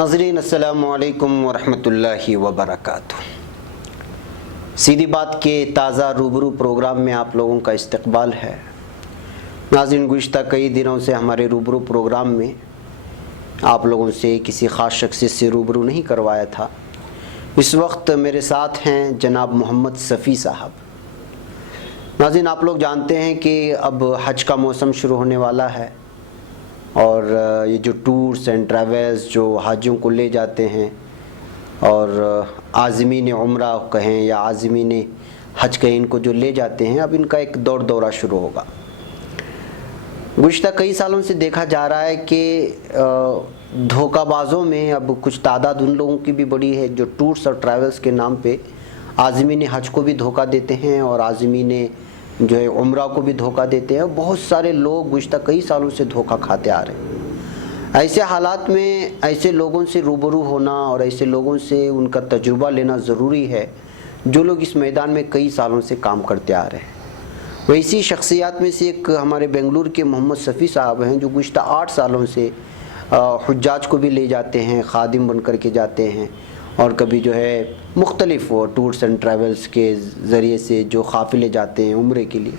नाज़रीन अस्सलामु अलैकुम वरहमतुल्लाहि वबरकातुह। सीधी बात के ताज़ा रूबरू प्रोग्राम में आप लोगों का इस्तकबाल है। नाज़रीन, गुज़िश्ता कई दिनों से हमारे रूबरू प्रोग्राम में आप लोगों से किसी ख़ास शख्सियत से रूबरू नहीं करवाया था। इस वक्त मेरे साथ हैं जनाब मोहम्मद सफ़ी साहब। नाज़रीन, आप लोग जानते हैं कि अब हज का मौसम शुरू होने वाला है और ये जो टूर्स एंड ट्रैवल्स जो हाजियों को ले जाते हैं और आज़मीन उम्रा कहें या आज़मीन हज कहें, इनको जो ले जाते हैं, अब इनका एक दौरा शुरू होगा। गुज़िश्ता कई सालों से देखा जा रहा है कि धोखाबाजों में अब कुछ तादाद उन लोगों की भी बड़ी है जो टूर्स और ट्रैवल्स के नाम पे आज़मीन हज को भी धोखा देते हैं और आज़मीन जो है उम्रा को भी धोखा देते हैं। बहुत सारे लोग गुज़िश्ता कई सालों से धोखा खाते आ रहे हैं। ऐसे हालात में ऐसे लोगों से रूबरू होना और ऐसे लोगों से उनका तजुर्बा लेना ज़रूरी है जो लोग इस मैदान में कई सालों से काम करते आ रहे हैं। वैसी शख्सियात में से एक हमारे बेंगलुरु के मोहम्मद सफ़ी साहब हैं जो गुज़िश्ता 8 सालों से हुज्जाज को भी ले जाते हैं, खादिम बन कर के जाते हैं और कभी जो है मुख्तलिफ टूर्स एंड ट्रैवल्स के ज़रिए से जो काफ़िले जाते हैं उम्रे के लिए,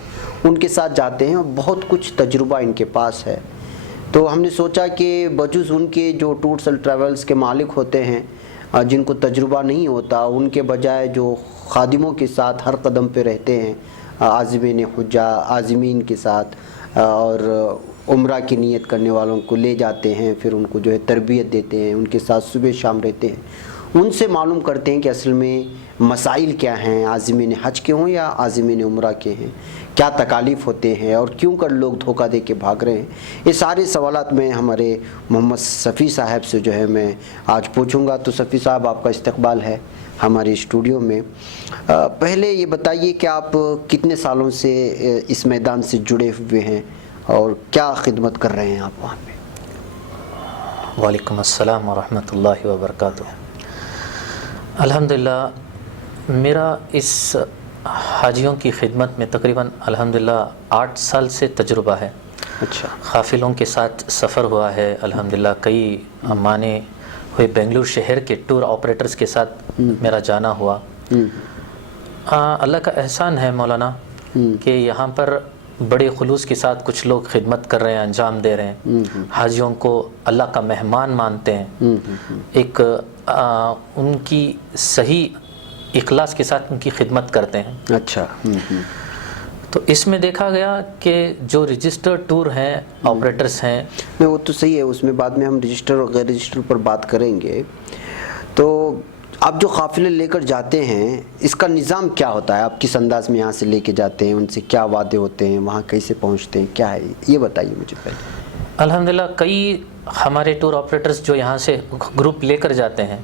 उनके साथ जाते हैं और बहुत कुछ तजुर्बा इनके पास है। तो हमने सोचा कि बजुज़ उनके जो टूर्स एंड ट्रैवल्स के मालिक होते हैं जिनको तजुर्बा नहीं होता, उनके बजाय जो खादिमों के साथ हर कदम पे रहते हैं, आज़मीन के साथ और उम्रा की नीयत करने वालों को ले जाते हैं, फिर उनको जो है तरबियत देते हैं, उनके साथ सुबह शाम रहते हैं, उनसे मालूम करते हैं कि असल में मसाइल क्या हैं, आज़मीन हज के हों या आज़मीन उम्रा के हैं, क्या तकालीफ़ होते हैं और क्यों कर लोग धोखा दे के भाग रहे हैं। ये सारे सवालात में हमारे मोहम्मद सफ़ी साहब से जो है मैं आज पूछूंगा। तो सफ़ी साहब, आपका इस्तकबाल है हमारे स्टूडियो में। पहले ये बताइए कि आप कितने सालों से इस मैदान से जुड़े हुए हैं और क्या खिदमत कर रहे हैं आप वहाँ पे? वालेकुम अस्सलाम वरहमतुल्लाहि वबरकातुह। अल्हम्दुलिल्लाह मेरा इस हाजियों की खिदमत में तकरीबन अल्हम्दुलिल्लाह 8 साल से तजुर्बा है। अच्छा। काफ़िलों के साथ सफ़र हुआ है अल्हम्दुलिल्लाह। कई माने हुए बेंगलुरु शहर के टूर ऑपरेटर्स के साथ मेरा जाना हुआ। अल्लाह का एहसान है मौलाना कि यहाँ पर बड़े खुलूस के साथ कुछ लोग खिदमत कर रहे हैं, अंजाम दे रहे हैं, हाजियों को अल्लाह का मेहमान मानते हैं, एक उनकी सही इखलास के साथ उनकी खिदमत करते हैं। अच्छा। तो इसमें देखा गया कि जो रजिस्टर्ड टूर हैं, ऑपरेटर्स हैं, नहीं वो तो सही है, उसमें बाद में हम रजिस्टर और गैर रजिस्टर पर बात करेंगे। तो आप जो काफ़िले लेकर जाते हैं, इसका निज़ाम क्या होता है? आप किस अंदाज में यहाँ से लेके जाते हैं, उनसे क्या वादे होते हैं, वहाँ कैसे पहुँचते हैं, क्या है ये बताइए मुझे पहले। अल्हम्दुलिल्लाह कई हमारे टूर ऑपरेटर्स जो यहाँ से ग्रुप लेकर जाते हैं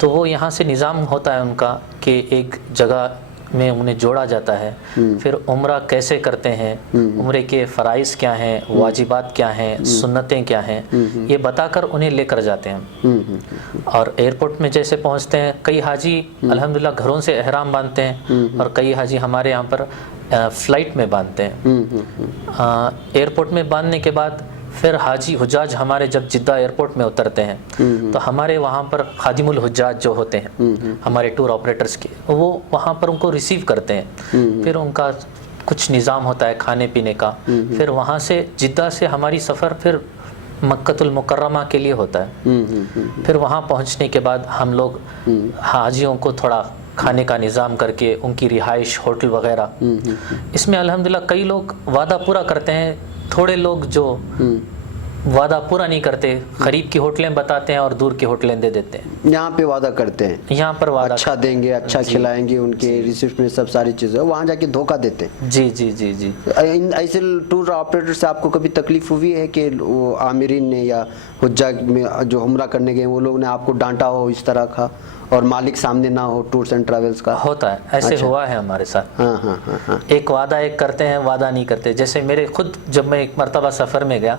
तो वो यहाँ से निज़ाम होता है उनका कि एक जगह में उन्हें जोड़ा जाता है, फिर उम्रा कैसे करते हैं, उम्रे के फ़राइज़ क्या हैं, वाजिबात क्या हैं, सुन्नतें क्या हैं, ये बताकर उन्हें लेकर जाते हैं। और एयरपोर्ट में जैसे पहुँचते हैं, कई हाजी अल्हम्दुलिल्लाह घरों से एहराम बांधते हैं और कई हाजी हमारे यहाँ पर फ़्लाइट में बांधते हैं। एयरपोर्ट में बांधने के बाद फिर हाजी हुज्जाज हमारे जब जिद्दा एयरपोर्ट में उतरते हैं तो हमारे वहाँ पर खादिमुल हुज्जाज जो होते हैं हमारे टूर ऑपरेटर्स के, वो वहाँ पर उनको रिसीव करते हैं। फिर उनका कुछ निज़ाम होता है खाने पीने का। फिर वहाँ से जिद्दा से हमारी सफ़र फिर मक्कतुल मुकर्रमा के लिए होता है। फिर वहाँ पहुँचने के बाद हम लोग हाजियों को थोड़ा खाने का निज़ाम करके उनकी रिहाइश होटल वगैरह, इसमें अल्हम्दुलिल्लाह कई लोग वादा पूरा करते हैं, थोड़े लोग जो वादा पूरा नहीं करते, करीब की होटलें बताते हैं और दूर की होटलें दे देते हैं। यहाँ पे वादा करते हैं, यहाँ पर वादा अच्छा देंगे, अच्छा खिलाएंगे, उनके रिसिप्ट में सब सारी चीज़ें, वहाँ जाके धोखा देते हैं। जी जी जी जी। ऐसे टूर ऑपरेटर से आपको कभी तकलीफ हुई है कि आमिरीन ने या हुज्जाज में जो उम्रा करने गए वो लोग ने आपको डांटा हो इस तरह का और मालिक सामने ना हो टूर्स एंड ट्रैवल्स का? होता है, ऐसे अच्छा। हुआ है हमारे साथ। हाँ। एक वादा एक करते हैं, वादा नहीं करते। जैसे मेरे खुद जब मैं एक मरतबा सफ़र में गया,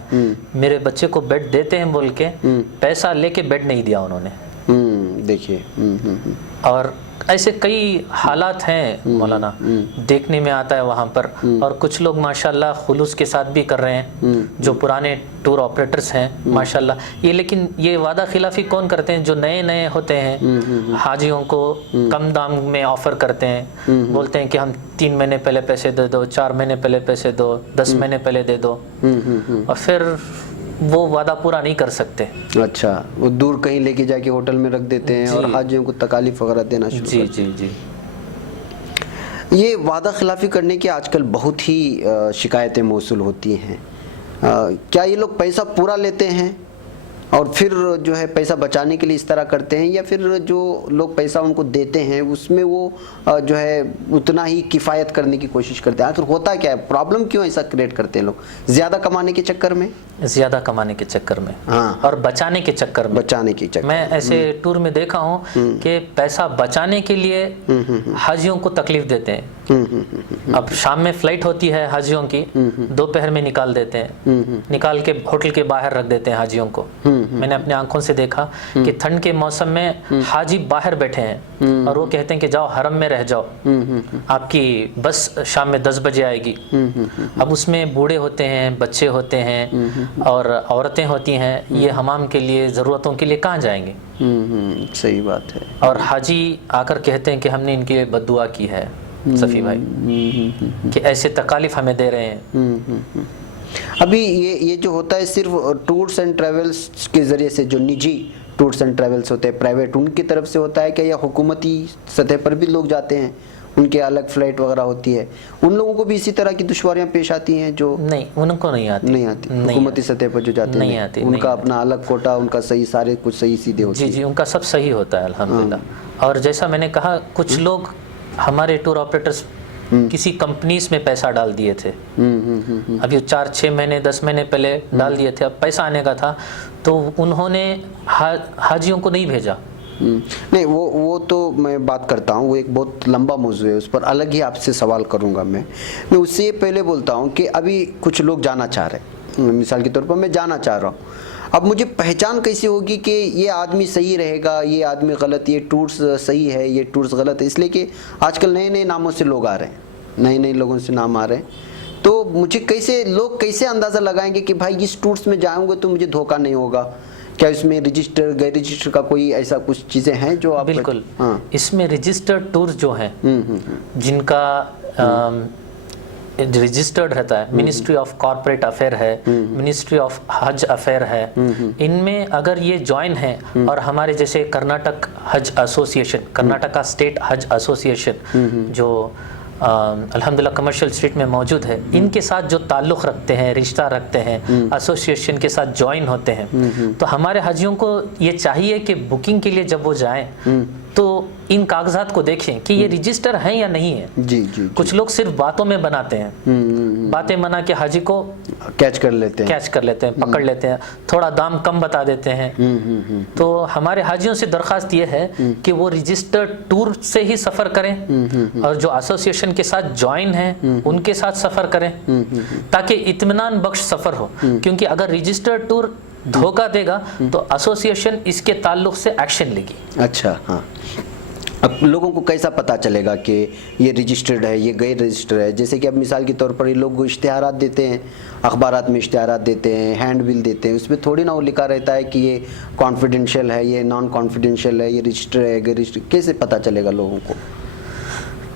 मेरे बच्चे को बेड देते हैं बोल के पैसा लेके बेड नहीं दिया उन्होंने। देखिए और ऐसे कई हालात हैं मौलाना, देखने में आता है वहाँ पर। और कुछ लोग माशाल्लाह खुलूस के साथ भी कर रहे हैं, जो पुराने टूर ऑपरेटर्स हैं माशाल्लाह। ये लेकिन ये वादा खिलाफी कौन करते हैं? जो नए नए होते हैं, हाजियों को कम दाम में ऑफ़र करते हैं, बोलते हैं कि हम 3 महीने पहले पैसे दे दो, 4 महीने पहले पैसे दो, 10 महीने पहले दे दो, और फिर वो वादा पूरा नहीं कर सकते। अच्छा, वो दूर कहीं लेके जाके होटल में रख देते हैं और हाजियों को तकालीफ वगैरह देना शुरू जी करते जी जी। ये वादा खिलाफी करने की आजकल बहुत ही शिकायतें मौसूल होती हैं। क्या ये लोग पैसा पूरा लेते हैं और फिर जो है पैसा बचाने के लिए इस तरह करते हैं, या फिर जो लोग पैसा उनको देते हैं उसमें वो जो है उतना ही किफ़ायत करने की कोशिश करते हैं? आखिर होता क्या है, प्रॉब्लम क्यों ऐसा क्रिएट करते हैं लोग? ज़्यादा कमाने के चक्कर में? ज़्यादा कमाने के चक्कर में, हाँ, और बचाने के चक्कर में। बचाने के चक्कर मैं ऐसे टूर में देखा हूँ कि पैसा बचाने के लिए हाजियों को तकलीफ देते हैं। अब शाम में फ्लाइट होती है हाजियों की, दोपहर में निकाल देते हैं, निकाल के होटल के बाहर रख देते हैं हाजियों को। मैंने अपनी आंखों से देखा कि ठंड के मौसम में हाजी बाहर बैठे हैं और वो कहते हैं कि जाओ हरम में रह जाओ, आपकी बस शाम में 10 बजे आएगी। अब उसमें बूढ़े होते हैं, बच्चे होते हैं और औरतें होती हैं, ये हमाम के लिए, ज़रूरतों के लिए कहाँ जाएंगे? सही बात है। और हाजी आकर कहते हैं कि हमने इनके लिए बद्दुआ की है सफ़ी भाई, कि ऐसे तकालीफ हमें दे रहे हैं। अभी ये जो होता है सिर्फ टूर्स एंड ट्रैवल्स के ज़रिए से, जो निजी टूर्स एंड ट्रैवल्स होते हैं प्राइवेट, उनकी तरफ से होता है क्या, या हुकूमती सतह पर भी लोग जाते हैं, उनके अलग फ्लाइट वगैरह होती है, उन लोगों को भी इसी तरह की दुश्वारियां पेश आती हैं? जो नहीं, उनको नहीं आती, नहीं आती, हुकूमती सतह पर जो जाते नहीं हैं आती, उनका नहीं अपना अलग कोटा, उनका सही, सारे कुछ सही सीधे होते हैं। जी, उनका सब सही होता है अल्हम्दुलिल्लाह। और जैसा मैंने कहा, कुछ लोग हमारे टूर ऑपरेटर्स किसी कंपनीज में पैसा डाल दिए थे, अभी 4-6 महीने 10 महीने पहले डाल दिए थे, अब पैसा आने का था तो उन्होंने हाजियों को नहीं भेजा। नहीं, वो तो मैं बात करता हूँ, वो एक बहुत लंबा मौजू है, उस पर अलग ही आपसे सवाल करूँगा। मैं उससे ये पहले बोलता हूँ कि अभी कुछ लोग जाना चाह रहे हैं, मिसाल के तौर पर मैं जाना चाह रहा हूँ, अब मुझे पहचान कैसे होगी कि ये आदमी सही रहेगा, ये आदमी गलत, ये टूर्स सही है, ये टूर्स गलत है? इसलिए कि आजकल नए नए नामों से लोग आ रहे हैं, नए नए लोगों से नाम आ रहे हैं, तो मुझे लोग कैसे अंदाज़ा लगाएंगे कि भाई इस टूर्स में जाऊँगा तो मुझे धोखा नहीं होगा? क्या इसमें रजिस्टर गैर रजिस्टर का कोई ऐसा कुछ चीज़ें हैं जो आप? बिल्कुल, हाँ, इसमें रजिस्टर्ड टूर्स जो हैं, जिनका रजिस्टर्ड रहता है, मिनिस्ट्री ऑफ कॉर्पोरेट अफेयर है, मिनिस्ट्री ऑफ हज अफेयर है, इनमें अगर ये ज्वाइन है, और हमारे जैसे कर्नाटक हज एसोसिएशन, कर्नाटका स्टेट हज एसोसिएशन जो अल्हम्दुलिल्लाह कमर्शियल स्ट्रीट में मौजूद है, इनके साथ जो ताल्लुक़ रखते हैं, रिश्ता रखते हैं, एसोसिएशन के साथ ज्वाइन होते हैं, तो हमारे हाजियों को ये चाहिए कि बुकिंग के लिए जब वो जाएं तो इन कागजात को देखें कि ये रजिस्टर हैं या नहीं है। जी। कुछ लोग सिर्फ बातों में बनाते हैं, बातें बना के हाजी को कैच कर लेते हैं, पकड़ लेते हैं, थोड़ा दाम कम बता देते हैं। तो हमारे हाजियों से दरख्वास्त ये है कि वो रजिस्टर्ड टूर से ही सफ़र करें, और जो एसोसिएशन के साथ ज्वाइन हैं उनके साथ सफ़र करें, ताकि इत्मीनान बख्श सफ़र हो। क्योंकि अगर रजिस्टर्ड टूर धोखा देगा तो एसोसिएशन इसके ताल्लुक से एक्शन लेगी। अच्छा, हाँ। अब लोगों को कैसा पता चलेगा कि ये रजिस्टर्ड है, ये गैर रजिस्टर्ड है? जैसे कि अब मिसाल के तौर पर ये लोग इश्तिहारात देते हैं, अखबारात में इश्तिहारात देते हैं, हैंड बिल देते हैं, उसमें थोड़ी ना वो लिखा रहता है कि ये कॉन्फिडेंशियल है, ये नॉन कॉन्फिडेंशियल है, ये रजिस्टर है, गैर रजिस्टर? कैसे पता चलेगा लोगों को?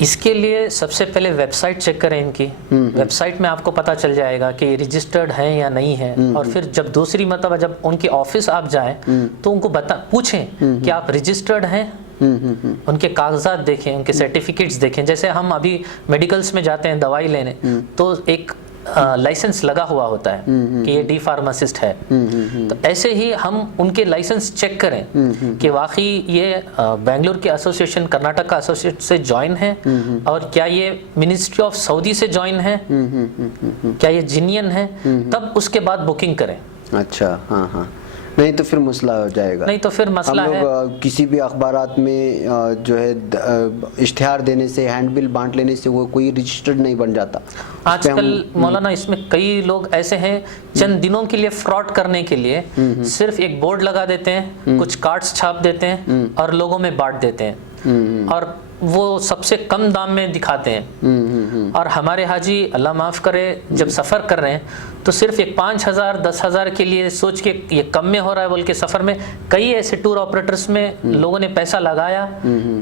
इसके लिए सबसे पहले वेबसाइट चेक करें इनकी। वेबसाइट में आपको पता चल जाएगा कि रजिस्टर्ड हैं या नहीं है। और फिर जब दूसरी मरतबा जब उनके ऑफिस आप जाएं तो उनको पूछें कि आप रजिस्टर्ड हैं, उनके कागजात देखें, उनके सर्टिफिकेट्स देखें। जैसे हम अभी मेडिकल्स में जाते हैं दवाई लेने, तो एक लाइसेंस लगा हुआ होता है कि ये डी फार्मासिस्ट है। तो ऐसे ही हम उनके लाइसेंस चेक करें कि वाकई ये बेंगलुरु के एसोसिएशन, कर्नाटक का एसोसिएशन से ज्वाइन है, और क्या ये मिनिस्ट्री ऑफ सऊदी से ज्वाइन है, क्या ये जिनियन है, तब उसके बाद बुकिंग करें। अच्छा, हाँ। نہیں تو پھر مسئلہ ہو جائے گا. نہیں تو پھر مسئلہ ہے. ہم لوگ کسی بھی اخبارات میں جو ہے اشتہار دینے سے, ہینڈ بل بانٹ لینے سے وہ کوئی رجسٹرڈ نہیں بن جاتا. آج کل مولانا اس میں کئی لوگ ایسے ہیں چند دنوں کے لیے فراڈ کرنے کے لیے صرف ایک بورڈ لگا دیتے ہیں, کچھ کارڈز چھاپ دیتے ہیں اور لوگوں میں بانٹ دیتے ہیں, اور وہ سب سے کم دام میں دکھاتے ہیں. اور ہمارے حاجی اللہ معاف کرے جب سفر کر رہے ہیں تو صرف ایک 5,000 10,000 کے لیے سوچ کے یہ کم میں ہو رہا ہے بول کے سفر میں کئی ایسے ٹور آپریٹرز میں لوگوں نے پیسہ لگایا,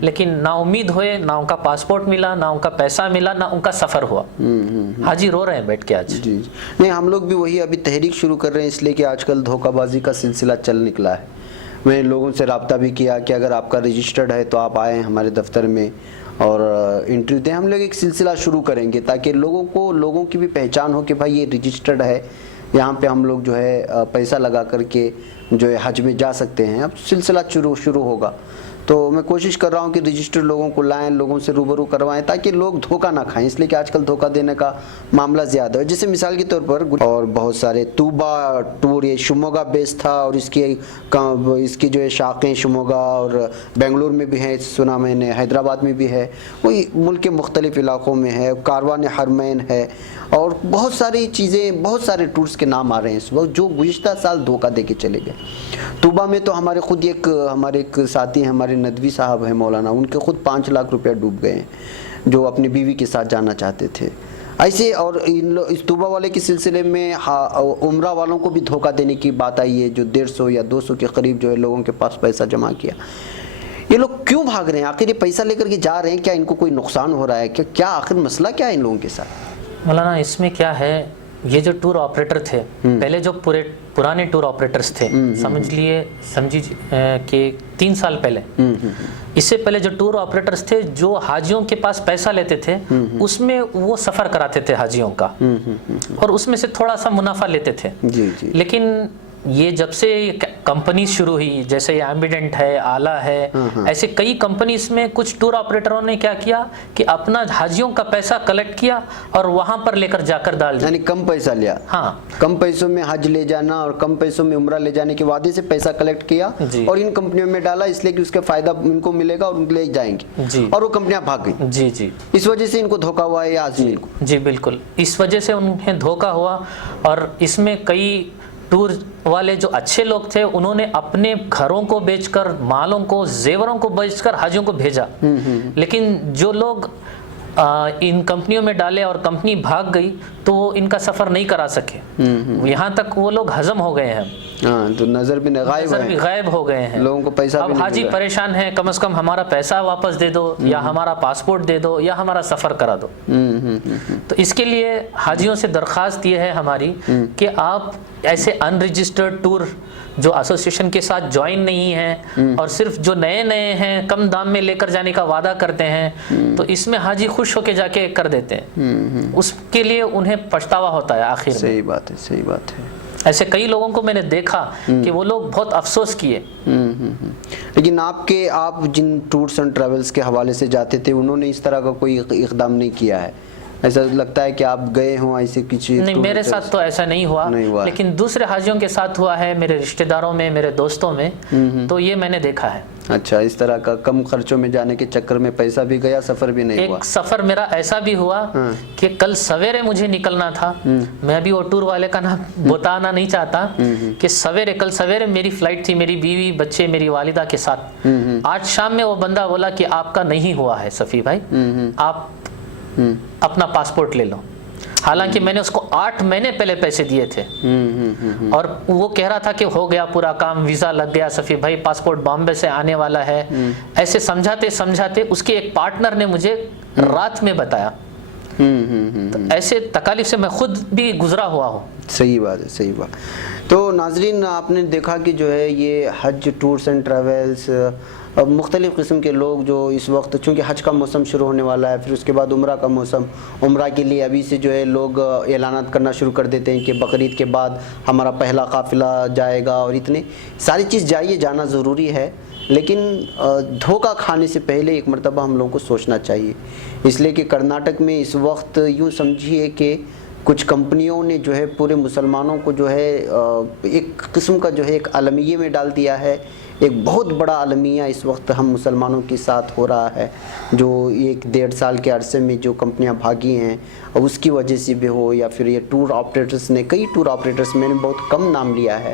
لیکن نا امید ہوئے, نہ ان کا پاسپورٹ ملا, نہ ان کا پیسہ ملا, نہ ان کا سفر ہوا. حاجی رو رہے ہیں بیٹھ کے آج. جی نہیں, ہم لوگ بھی وہی ابھی تحریک شروع کر رہے ہیں, اس لیے کہ آج کل دھوکہ بازی کا سلسلہ چل نکلا ہے. میں نے لوگوں سے رابطہ بھی کیا کہ اگر آپ کا رجسٹرڈ ہے تو آپ آئیں ہمارے دفتر میں اور انٹرویو دیں. ہم لوگ ایک سلسلہ شروع کریں گے تاکہ لوگوں کی بھی پہچان ہو کہ بھائی یہ رجسٹرڈ ہے, یہاں پہ ہم لوگ جو ہے پیسہ لگا کر کے جو ہے حج میں جا سکتے ہیں. اب سلسلہ شروع ہوگا تو میں کوشش کر رہا ہوں کہ رجسٹرڈ لوگوں کو لائیں, لوگوں سے روبرو کروائیں تاکہ لوگ دھوکہ نہ کھائیں, اس لیے کہ آج کل دھوکہ دینے کا معاملہ زیادہ ہے. جیسے مثال کے طور پر اور بہت سارے طوبہ ٹور, یہ شموگا بیس تھا اور اس کی جو ہے شاخیں شموگا اور بنگلور میں بھی ہیں, سنا میں نے حیدرآباد میں بھی ہے, وہی ملک کے مختلف علاقوں میں ہے, کاروان حرمین ہے, اور بہت ساری چیزیں, بہت سارے ٹورز کے نام آ رہے ہیں اس وقت جو گزشتہ سال دھوکہ دے کے چلے گئے. طوبہ میں تو ہمارے ایک ساتھی ہیں, ہمارے ندوی صاحب ہیں مولانا, ان کے خود 5 لاکھ روپیہ ڈوب گئے ہیں جو اپنی بیوی کے ساتھ جانا چاہتے تھے. ایسے اور اس طوبہ والے کے سلسلے میں عمرہ والوں کو بھی دھوکہ دینے کی بات آئی ہے, جو 150 یا 200 کے قریب جو ہے لوگوں کے پاس پیسہ جمع کیا. یہ لوگ کیوں بھاگ رہے ہیں آخر؟ یہ پیسہ لے کر کے جا رہے ہیں, کیا ان کو کوئی نقصان ہو رہا ہے, کیا آخر مسئلہ کیا ہے ان لوگوں کے ساتھ؟ مولانا اس میں کیا ہے, یہ جو ٹور آپریٹر تھے پہلے, جو پرانے ٹور آپریٹرز تھے, سمجھیے کہ 3 سال پہلے, اس سے پہلے جو ٹور آپریٹرز تھے جو حاجیوں کے پاس پیسہ لیتے تھے اس میں وہ سفر کراتے تھے حاجیوں کا, اور اس میں سے تھوڑا سا منافع لیتے تھے. لیکن یہ جب سے کمپنیز شروع ہوئی, جیسے یہ ایمبیڈنٹ ہے, آلہ ہے, ایسے کئی کمپنیز میں کچھ ٹور آپریٹروں نے کیا کیا کہ اپنا حاجیوں کا پیسہ کلیکٹ کیا اور وہاں پر لے کر جا کر ڈال دیا, یعنی کم پیسہ لیا. ہاں, کم پیسوں میں حج لے جانا اور کم پیسوں میں عمرہ لے جانے کے وعدے سے پیسہ کلیکٹ کیا اور ان کمپنیوں میں ڈالا, اس لیے کہ اس کا فائدہ ان کو ملے گا اور ان لے جائیں گے, اور وہ کمپنیاں بھاگ گئی. جی اس وجہ سے ان کو دھوکہ ہوا ہے عازمین کو. جی بالکل, اس وجہ سے انہیں دھوکہ ہوا. اور اس میں کئی ٹور والے جو اچھے لوگ تھے انہوں نے اپنے گھروں کو بیچ کر, مالوں کو, زیوروں کو بیچ کر حاجیوں کو بھیجا. لیکن جو لوگ ان کمپنیوں میں ڈالے اور کمپنی بھاگ گئی تو وہ ان کا سفر نہیں کرا سکے, یہاں تک وہ لوگ ہضم ہو گئے ہیں, تو نظر بھی غائب ہو گئے ہیں. لوگوں کو پیسہ اب حاجی پریشان ہیں, کم از کم ہمارا پیسہ واپس دے دو, یا ہمارا پاسپورٹ دے دو, یا ہمارا سفر کرا دو. تو اس کے لیے حاجیوں سے درخواست یہ ہے ہماری کہ آپ ایسے ان رجسٹرڈ ٹور جو ایسوسیشن کے ساتھ جوائن نہیں ہیں اور صرف جو نئے ہیں, کم دام میں لے کر جانے کا وعدہ کرتے ہیں, تو اس میں حاجی خوش ہو کے جا کے کر دیتے ہیں. اس کے لیے انہیں پچھتاوا ہوتا ہے آخر میں. صحیح بات ہے. ایسے کئی لوگوں کو میں نے دیکھا کہ وہ لوگ بہت افسوس کیے. لیکن آپ جن ٹورس اینڈ ٹریولز کے حوالے سے جاتے تھے انہوں نے اس طرح کا کوئی اقدام نہیں کیا ہے؟ ایسا لگتا ہے کہ آپ گئے ہوں ایسے کچھ؟ نہیں, میرے ساتھ تو ایسا نہیں ہوا, لیکن دوسرے حاجیوں کے ساتھ ہوا ہے, میرے رشتہ داروں میں, میرے دوستوں میں, تو یہ میں نے دیکھا ہے. اچھا, اس طرح کا کم خرچوں میں جانے کے چکر میں پیسہ بھی گیا, سفر بھی نہیں ہوا. ایک سفر میرا ایسا بھی ہوا کہ کل سویرے مجھے نکلنا تھا, میں ابھی وہ ٹور والے کا نام بتانا نہیں چاہتا, کہ کل سویرے میری فلائٹ تھی, میری بیوی بچے میری والدہ کے ساتھ. آج شام میں وہ بندہ بولا کہ آپ کا نہیں ہوا ہے صفی بھائی, آپ اپنا پاسپورٹ لے لو. حالانکہ میں نے اس کو 8 مہینے پہلے پیسے دیے تھے, اور وہ کہہ رہا تھا کہ ہو گیا پورا کام, ویزا لگ گیا صفی بھائی, پاسپورٹ بامبے سے آنے والا ہے. ایسے سمجھاتے اس کے ایک پارٹنر نے مجھے رات میں بتایا. تو ایسے تکالیف سے میں خود بھی گزرا ہوا ہوں. صحیح بات. تو ناظرین, آپ نے دیکھا کہ جو ہے یہ حج ٹورس اینڈ ٹریولز, مختلف قسم کے لوگ جو اس وقت, چونکہ حج کا موسم شروع ہونے والا ہے, پھر اس کے بعد عمرہ کا موسم, عمرہ کے لیے ابھی سے جو ہے لوگ اعلانات کرنا شروع کر دیتے ہیں کہ بقرعید کے بعد ہمارا پہلا قافلہ جائے گا, اور اتنے ساری چیز جانا ضروری ہے. لیکن دھوکہ کھانے سے پہلے ایک مرتبہ ہم لوگوں کو سوچنا چاہیے, اس لیے کہ کرناٹک میں اس وقت یوں سمجھیے کہ کچھ کمپنیوں نے جو ہے پورے مسلمانوں کو جو ہے ایک قسم کا جو ہے ایک عالمیے میں ڈال دیا ہے. ایک بہت بڑا عالمیہ اس وقت ہم مسلمانوں کے ساتھ ہو رہا ہے, جو 1-1.5 سال کے عرصے میں جو کمپنیاں بھاگی ہیں اور اس کی وجہ سے بھی ہو, یا پھر یہ ٹور آپریٹرز نے, کئی ٹور آپریٹرز, میں نے بہت کم نام لیا ہے,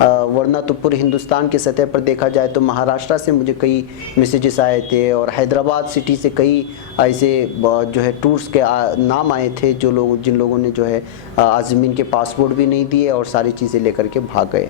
ورنہ تو پورے ہندوستان کے سطح پر دیکھا جائے تو مہاراشٹر سے مجھے کئی میسیجز آئے تھے, اور حیدرآباد سٹی سے کئی ایسے جو ہے ٹورز کے نام آئے تھے جن لوگوں نے جو ہے عازمین کے پاسپورٹ بھی نہیں دیے اور ساری چیزیں لے کر کے بھاگ گئے.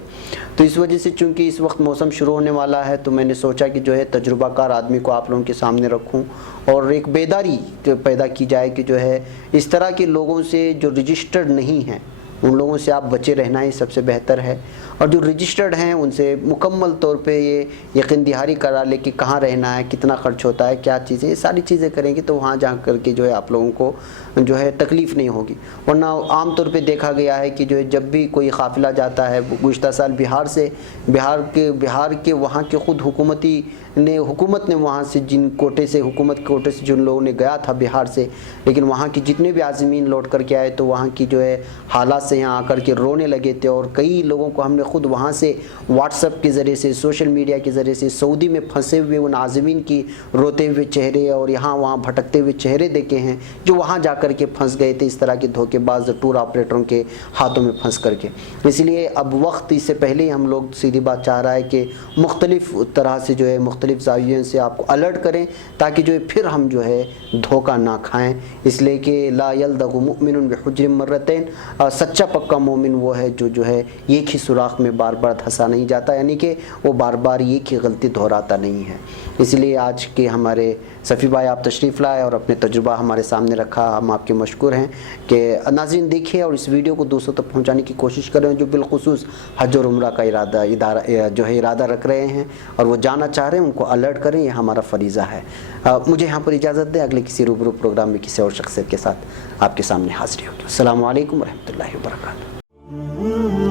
تو اس وجہ سے چونکہ اس وقت موسم شروع ہونے والا ہے تو میں نے سوچا کہ جو ہے تجربہ کار آدمی کو آپ لوگوں کے سامنے رکھوں اور ایک بیداری پیدا کی جائے کہ جو ہے اس طرح کے لوگوں سے جو رجسٹرڈ نہیں ہیں ان لوگوں سے آپ بچے رہنا ہی سب سے بہتر ہے, اور جو رجسٹرڈ ہیں ان سے مکمل طور پہ یہ یقین دہانی کرا لے کہ کہاں رہنا ہے, کتنا خرچ ہوتا ہے, کیا چیزیں, یہ ساری چیزیں کریں گے تو وہاں جا کر کے جو ہے آپ لوگوں کو جو ہے تکلیف نہیں ہوگی. ورنہ عام طور پہ دیکھا گیا ہے کہ جو ہے جب بھی کوئی قافلہ جاتا ہے, گزشتہ سال بہار کے وہاں کے خود حکومت نے وہاں سے حکومت کوٹے سے جن لوگوں نے گیا تھا بہار سے, لیکن وہاں کی جتنے بھی عازمین لوٹ کر کے آئے تو وہاں کی جو ہے حالات سے یہاں آ کر کے رونے لگے تھے, اور کئی لوگوں کو ہم نے خود وہاں سے واٹس ایپ کے ذریعے سے, سوشل میڈیا کے ذریعے سے سعودی میں پھنسے ہوئے ان عازمین کی روتے ہوئے چہرے اور یہاں وہاں بھٹکتے ہوئے چہرے دیکھے ہیں جو وہاں جا کر کے پھنس گئے تھے اس طرح کے دھوکے باز ٹور آپریٹروں کے ہاتھوں میں پھنس کر کے. اس لیے اب وقت اس سے پہلے ہی ہم لوگ سیدھی بات چاہ رہا ہے کہ مختلف طرح سے جو ہے مختلف زاویوں سے آپ کو الرٹ کریں تاکہ جو ہے پھر ہم جو ہے دھوکہ نہ کھائیں. اس لیے کہ لا یلدغ مؤمن بحجر مرتین, سچا پکا مومن وہ ہے جو ہے ایک ہی سوراخ میں بار بار دھنسا نہیں جاتا, یعنی کہ وہ بار بار ایک ہی غلطی دہراتا نہیں ہے. اس لیے آج کے ہمارے صفی بھائی آپ تشریف لائے اور اپنے تجربہ ہمارے سامنے رکھا, ہم آپ کے مشکور ہیں. کہ ناظرین دیکھیں اور اس ویڈیو کو دوستوں تک پہنچانے کی کوشش کریں جو بالخصوص حج اور عمرہ کا ارادہ رکھ رہے ہیں اور وہ جانا چاہ رہے ہیں, ان کو الرٹ کریں, یہ ہمارا فریضہ ہے. مجھے یہاں پر اجازت دیں, اگلے کسی روبرو پروگرام میں کسی اور شخصیت کے ساتھ آپ کے سامنے حاضری ہوگی. السلام علیکم ورحمۃ اللہ وبرکاتہ. Mm-hmm.